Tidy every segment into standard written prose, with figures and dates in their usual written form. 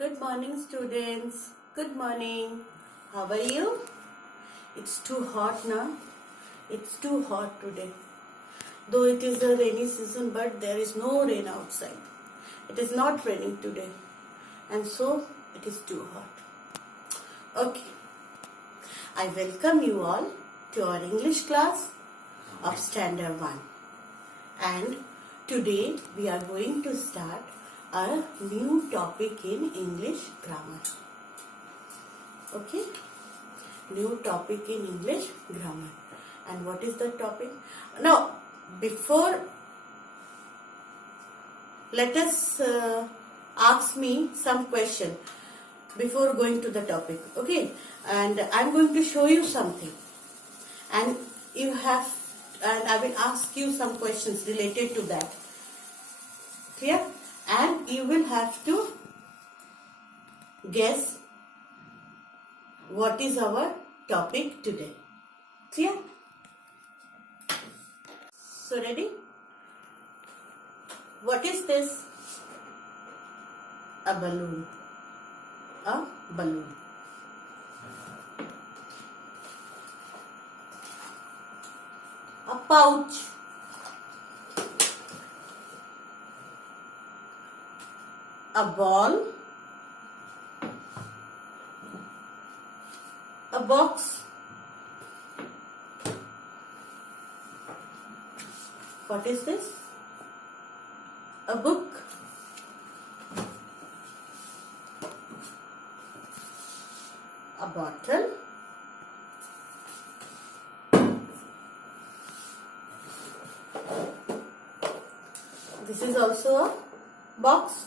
Good morning, students. Good morning. How are you? It's too hot now. It's too hot today. Though it is a rainy season, but there is no rain outside. It is not raining today. And so it is too hot. Okay. I welcome you all to our English class of Standard 1. And today we are going to start a new topic in English grammar. Okay? New topic in English grammar. And what is the topic? Now, before, let us ask me some question before going to the topic. Okay? And I'm going to show you something. And I will ask you some questions related to that. Clear? And you will have to guess what is our topic today. Clear? So ready? What is this? A balloon. A balloon. A pouch. A ball. A box. What is this? A book. A bottle. This is also a box.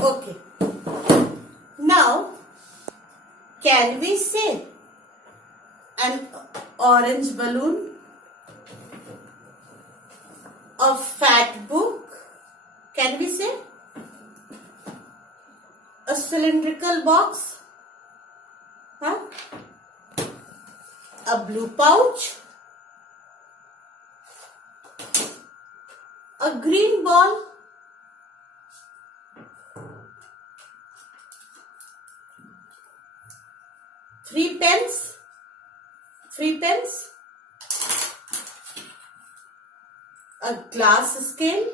Okay. Now, can we say an orange balloon, a fat book? Can we say a cylindrical box? Huh? A blue pouch? A green ball? Three pens? A glass scale?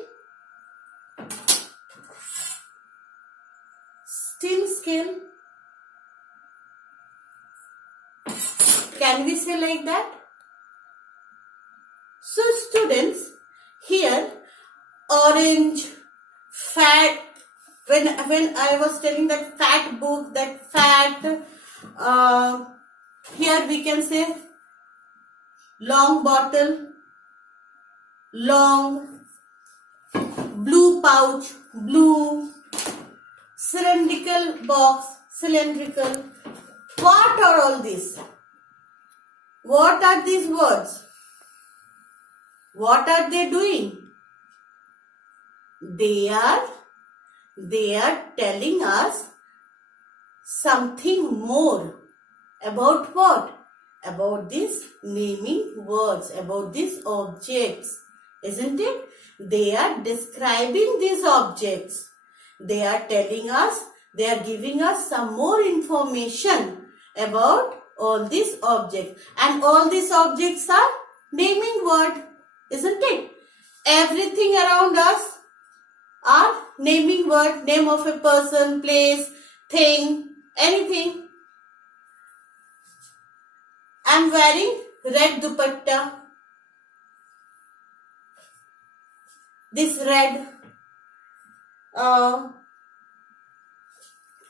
Steel scale? Can we say like that? So students, here orange, fat, when I was telling that fat book, that fat, here we can say long bottle, long, blue pouch, blue, cylindrical box, cylindrical. What are all these? What are these words? What are they doing? They are telling us something more. About what? About these naming words, about these objects. Isn't it? They are describing these objects. They are telling us, they are giving us some more information about all these objects. And all these objects are naming word. Isn't it? Everything around us are naming word, name of a person, place, thing, anything. I am wearing red dupatta. This red.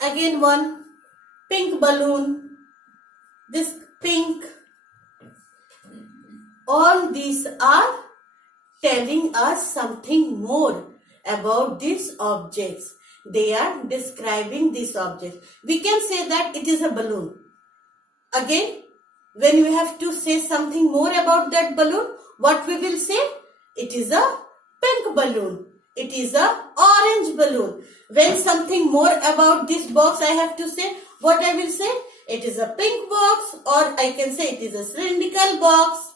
Again one pink balloon. This pink. All these are telling us something more about these objects. They are describing these objects. We can say that it is a balloon. Again, when we have to say something more about that balloon, what we will say? It is a pink balloon. It is a orange balloon. When something more about this box I have to say, what I will say? It is a pink box, or I can say it is a cylindrical box.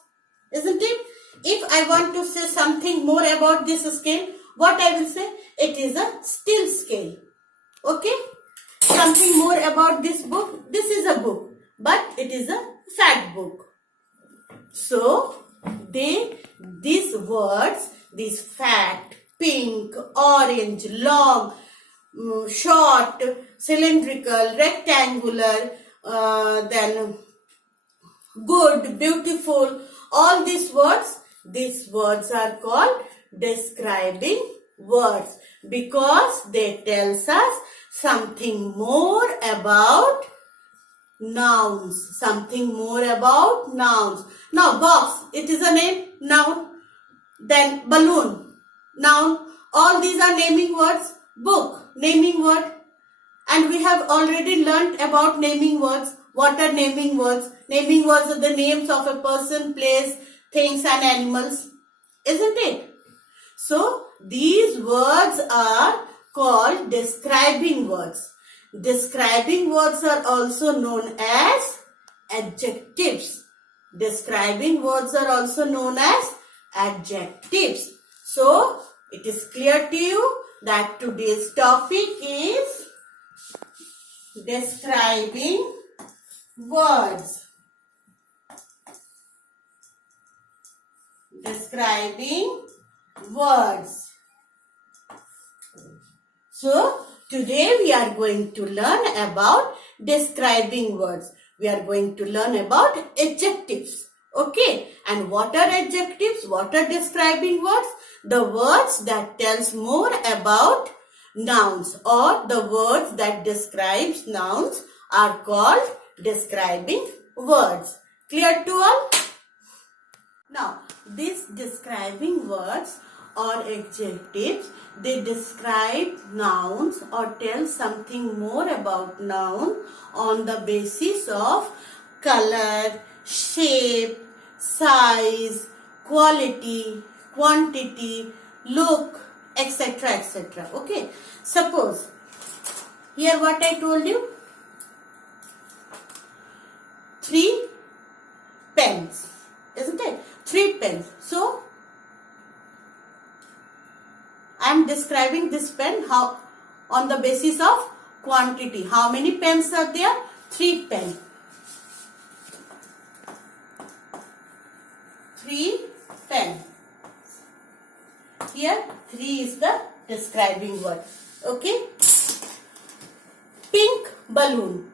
Isn't it? If I want to say something more about this scale, what I will say? It is a steel scale. Okay. Something more about this book. This is a book, but it is a fat book. So these words, these fat, pink, orange, long, short, cylindrical, rectangular, then good, beautiful, all these words are called describing words because they tells us something more about nouns. Something more about nouns. Now, box, it is a name, noun. Then balloon, noun. All these are naming words. Book, naming word. And we have already learnt about naming words. What are naming words? Naming words are the names of a person, place, things and animals. Isn't it? So, these words are called describing words. Describing words are also known as adjectives. Describing words are also known as adjectives. So, it is clear to you that today's topic is describing words. Describing words. So, today we are going to learn about describing words. We are going to learn about adjectives. Okay. And what are adjectives? What are describing words? The words that tells more about nouns or the words that describes nouns are called describing words. Clear to all? Now, these describing words or adjectives, they describe nouns or tell something more about noun on the basis of color, shape, size, quality, quantity, look, etc. etc. Okay. Suppose, here what I told you, 3 pens, isn't it? 3 pens. So, I am describing this pen how on the basis of quantity. How many pens are there? 3 pens. 3 pens. Here 3 is the describing word. Okay. Pink balloon.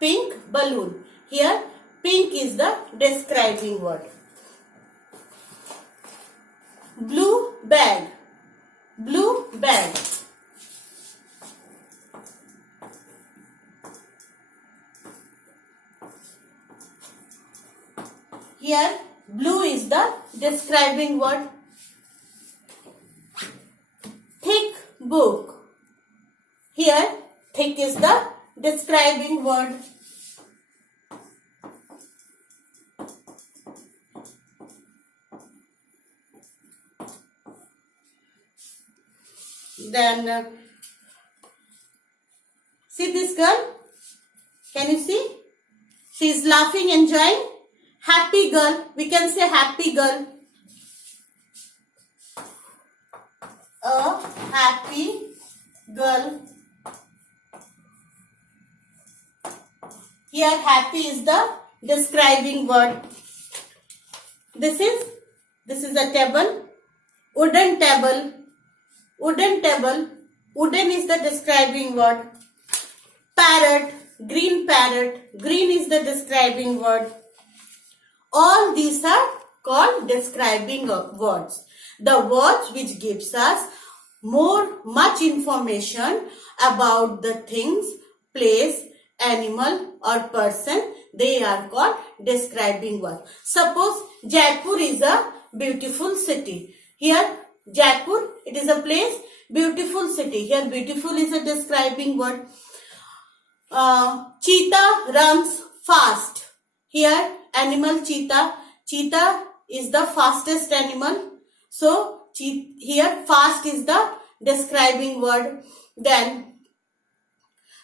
Pink balloon. Here pink is the describing word. Blue bag. Blue bag. Here blue is the describing word. Thick book. Here thick is the describing word. Then see this girl? Can you see? She is laughing, enjoying. Happy girl. We can say happy girl. A happy girl. Here happy is the describing word. This is a table. Wooden table. Wooden table. Wooden is the describing word. Parrot. Green parrot. Green is the describing word. All these are called describing words. The words which gives us much information about the things, place, animal or person, they are called describing words. Suppose Jaipur is a beautiful city. Here Jaipur, it is a place, beautiful city. Here beautiful is a describing word. Cheetah runs fast. Here animal cheetah. Cheetah is the fastest animal. So here fast is the describing word. Then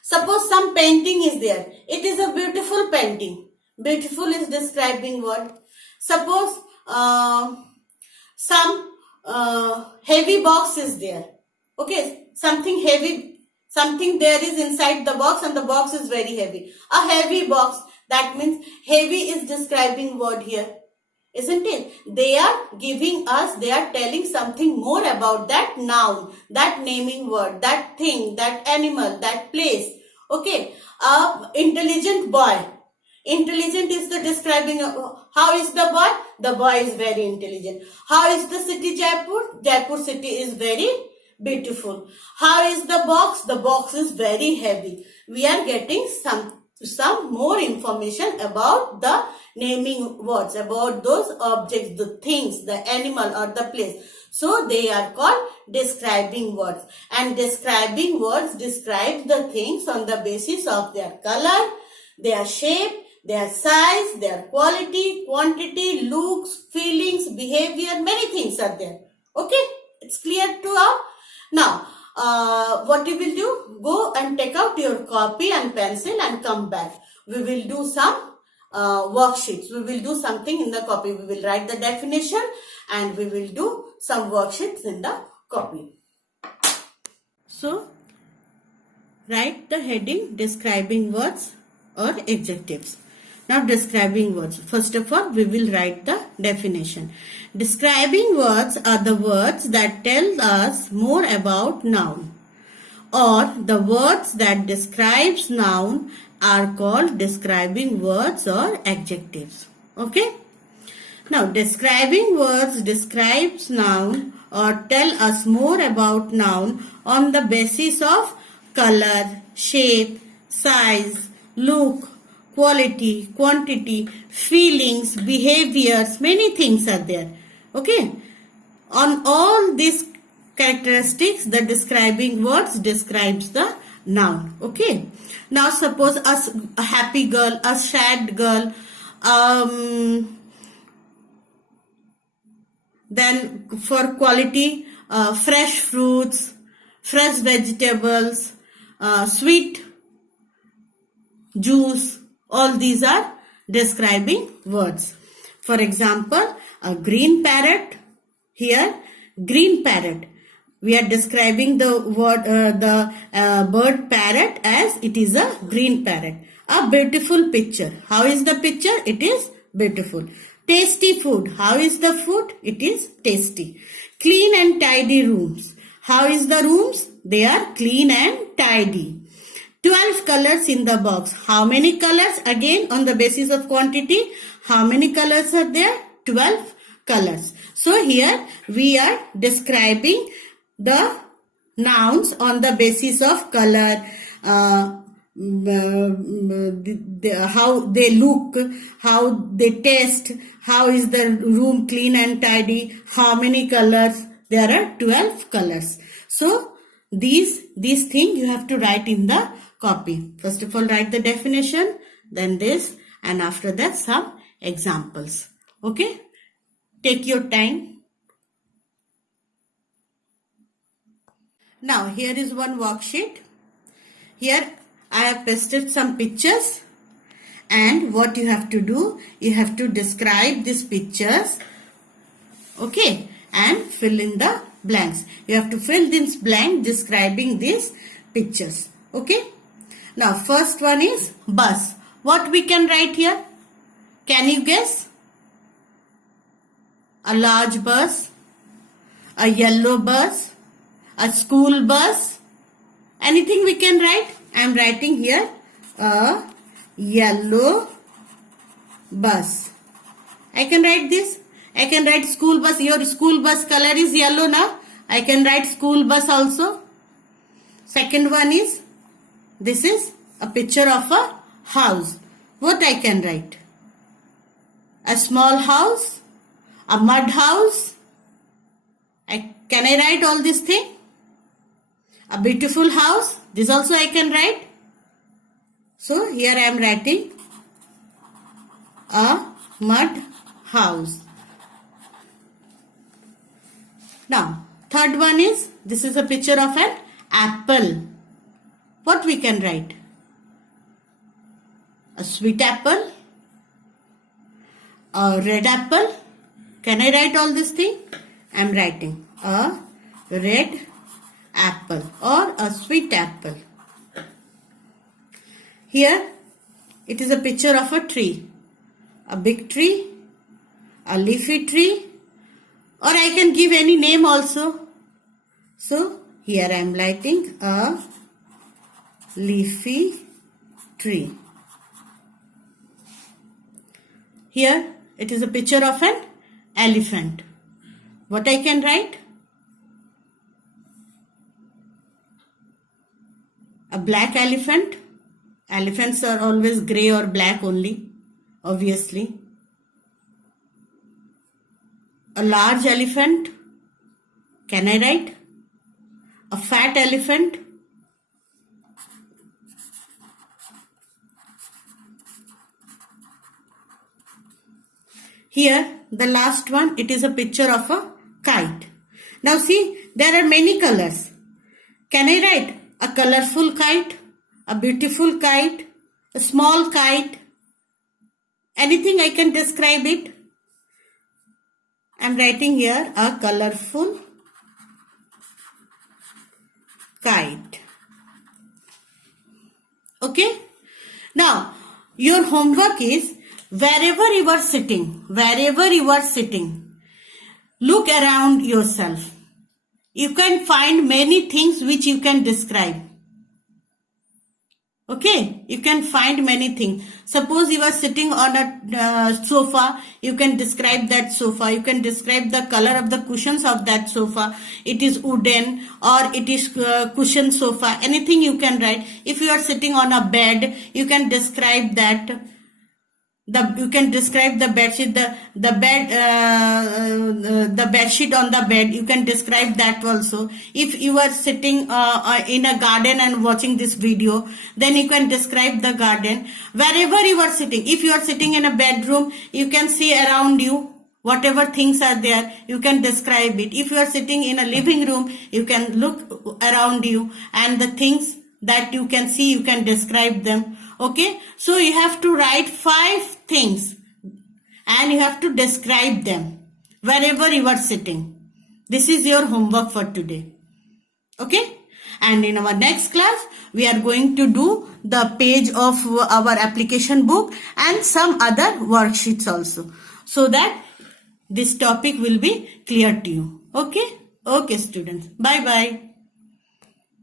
suppose some painting is there. It is a beautiful painting. Beautiful is describing word. Suppose some heavy box is there. Okay, something heavy Something there is inside the box and the box is very heavy. A heavy box. That means heavy is describing word here. Isn't it? They are giving us, they are telling something more about that noun, that naming word, that thing, that animal, that place. Okay. Intelligent boy. Intelligent is the describing. How is the boy? The boy is very intelligent. How is the city Jaipur? Jaipur city is very beautiful. How is the box? The box is very heavy. We are getting some more information about the naming words, about those objects, the things, the animal or the place. So they are called describing words. And describing words describe the things on the basis of their color, their shape, their size, their quality, quantity, looks, feelings, behavior, many things are there. Okay, it's clear to all. Now, what you will do? Go and take out your copy and pencil and come back. We will do some worksheets. We will do something in the copy. We will write the definition and we will do some worksheets in the copy. So, write the heading describing words or adjectives. Now, describing words. First of all, we will write the definition. Describing words are the words that tell us more about noun, or the words that describes noun are called describing words or adjectives. Okay? Now, describing words describes noun or tell us more about noun on the basis of color, shape, size, look, quality, quantity, feelings, behaviors, many things are there. Okay. On all these characteristics, the describing words describes the noun. Okay. Now suppose a happy girl, a sad girl, then for quality, fresh fruits, fresh vegetables, sweet juice. All these are describing words. For example, a green parrot. Here, green parrot. We are describing the word, bird parrot as it is a green parrot. A beautiful picture. How is the picture? It is beautiful. Tasty food. How is the food? It is tasty. Clean and tidy rooms. How is the rooms? They are clean and tidy. 12 colors in the box. How many colors? Again, on the basis of quantity, how many colors are there? 12 colors. So here we are describing the nouns on the basis of color, how they look, how they taste, how is the room clean and tidy, how many colors. There are 12 colors. So these things you have to write in the copy. First of all, write the definition, then this, and after that some examples. Okay? Take your time. Now, here is one worksheet. Here I have pasted some pictures, and what you have to do, you have to describe these pictures. Okay? And fill in the blanks. You have to fill this blank describing these pictures. Okay? Now, first one is bus. What we can write here? Can you guess? A large bus, a yellow bus, a school bus. Anything we can write? I am writing here a yellow bus. I can write this. I can write school bus. Your school bus color is yellow now. I can write school bus also. Second one is, this is a picture of a house. What I can write? A small house, a mud house. Can I write all these things? A beautiful house. This also I can write. So here I am writing a mud house. Now, third one is, this is a picture of an apple. What we can write? A sweet apple, a red apple. Can I write all this thing? I am writing a red apple or a sweet apple. Here it is a picture of a tree, a big tree, a leafy tree, or I can give any name also. So here I am writing a leafy tree. Here it is a picture of an elephant. What I can write? A black elephant. Elephants are always grey or black only, obviously. A large elephant. Can I write? A fat elephant. Here, the last one, it is a picture of a kite. Now see, there are many colors. Can I write a colorful kite, a beautiful kite, a small kite? Anything I can describe it? I am writing here a colorful kite. Okay? Now, your homework is wherever you are sitting, look around yourself. You can find many things which you can describe. Okay, you can find many things. Suppose you are sitting on a sofa, you can describe that sofa. You can describe the color of the cushions of that sofa. It is wooden or it is cushion sofa. Anything you can write. If you are sitting on a bed, you can describe that. You can describe the bedsheet, the bedsheet on the bed. You can describe that also. If you are sitting in a garden and watching this video, then you can describe the garden. Wherever you are sitting, if you are sitting in a bedroom, you can see around you whatever things are there. You can describe it. If you are sitting in a living room, you can look around you and the things that you can see, you can describe them. Okay, so you have to write 5 things and you have to describe them wherever you are sitting. This is your homework for today. Okay, and in our next class we are going to do the page of our application book and some other worksheets also, so that this topic will be clear to you. Okay, okay students, bye bye.